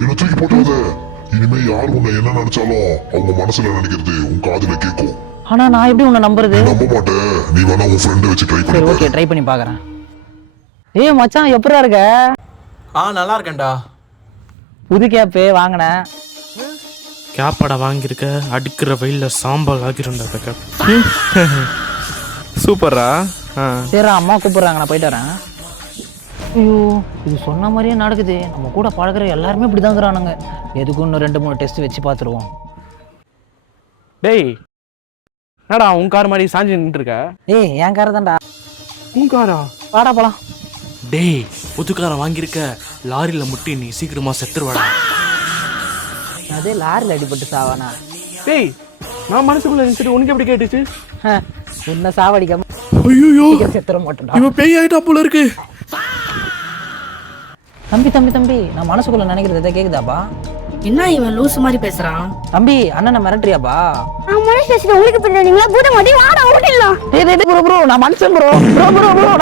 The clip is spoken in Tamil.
என்ன தூக்கி போட்டாத. இனிமே யார் உன்னை என்ன நினைச்சாலும் அவங்க மனசுல நினைக்கிறது உன் காதுல கேட்கும். ஆனா நான் எப்படி உன்னை நம்புறது? நம்ப மாட்டேன். நீ வேணா உன் ஃப்ரெண்ட் வச்சு ட்ரை பண்ணி. சரி ஓகே, ட்ரை பண்ணி பாக்குறேன். ஏய் மச்சான், எப்படிடா இருக்க? நல்லா இருக்கேன்டா. புது கேப்பு வாங்கினேன். கேப்பாடா வாங்கியிருக்க? அடிக்கிற வெயில்ல சாம்பல் ஆகிருந்தா கேப். சூப்பரா. சரி, அம்மா கூப்பிடுறாங்க, நான் போயிட்டு வரேன். ஐயோ, இது சொன்ன மாதிரியே நடக்குது. நம்ம கூட பழகிற எல்லாருமே இப்படிதான் இருக்கிறானுங்க. எதுக்கும் இன்னும் 2-3 டெஸ்ட் வச்சு பார்த்துருவோம். டேய், என்னடா உன் கார் மாதிரி சாஞ்சி நின்று இருக்க? ஏய், என் காரை தான்டா. உன் காரா? வாடா போலாம். டேய், புது காரை வாங்கியிருக்க, லாரியில முட்டி நீ சீக்கிரமா செத்துருவாடா. அதே லாரியில் அடிபட்டு சாவானா? டேய், நான் மனசுக்குள்ள நினைச்சிட்டு உனக்கு எப்படி கேட்டுச்சு? உன்னை சாவடிக்காம ஐயோ, செத்துற மாட்டேன்டா. இவன் பேய் ஆயிட்டா போல இருக்கு. தம்பி தம்பி தம்பி, நான் மனசுக்குள்ள நினைக்கிறது எதை கேக்குதாப்பா? என்ன இவன் லூசு மாதிரி பேசுறான்? தம்பி, அண்ணனை மிரட்டுறியாப்பா? நான் மனுஷன் உங்களுக்கு பின்னாடி பூத மாட்டி வாடா ஓடிடலாம். ப்ரோ நான் மனுஷன் ப்ரோ.